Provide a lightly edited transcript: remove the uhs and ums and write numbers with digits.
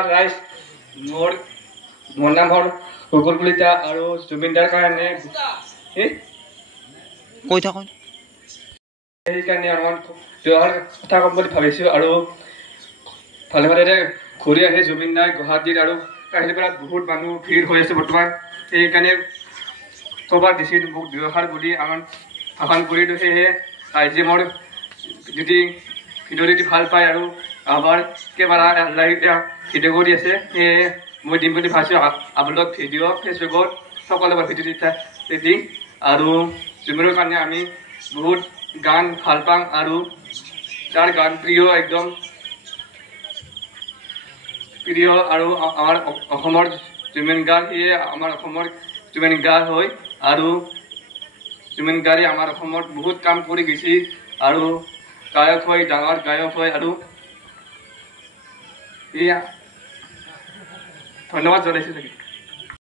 নমস্কাৰ ৰাইজ মোৰ নাম হ'ল গগল কলিতা আৰু জুবিনদাৰ কাৰণে সেইকাৰণে আমাৰ ব্যৱহাৰ কথা ক'ম বুলি ভাবিছোঁ আৰু ভালে ভালে ঘূৰি আহে জুবিন দাই গুৱাহাটীত আৰু কাহিলীপাৰাত বহুত মানুহ ভিৰ হৈ আছে বৰ্তমান সেইকাৰণে ক'ৰবাত দিছে মোক ব্যৱহাৰ বুলি আমাৰ ভাষণ কৰি দিওঁ সেয়েহে ৰাইজে মোৰ যদি ভিডিঅ' যদি ভাল পায় আৰু আবাৰ কেমেৰা ভিডিঅ' কৰি আছে সেয়ে মই দিম বুলি ভাবিছোঁ আপোনালোক ভিডিঅ' ফেচবুকত সকলোবোৰ ভিডিঅ' দিম আৰু জুবিনৰ কাৰণে আমি বহুত গান ভাল পাওঁ আৰু তাৰ গান প্ৰিয় একদম প্ৰিয় আৰু আমাৰ অসমৰ জুবিন গাৰ্গ সিয়ে আমাৰ অসমৰ জুবিন গাৰ্গ হয় আৰু জুবিন গাৰ্গে আমাৰ অসমত বহুত কাম কৰি গৈছে আৰু গায়ক হয় ডাঙৰ গায়ক হয় আৰু ধন্যবাদ জনাইছোঁ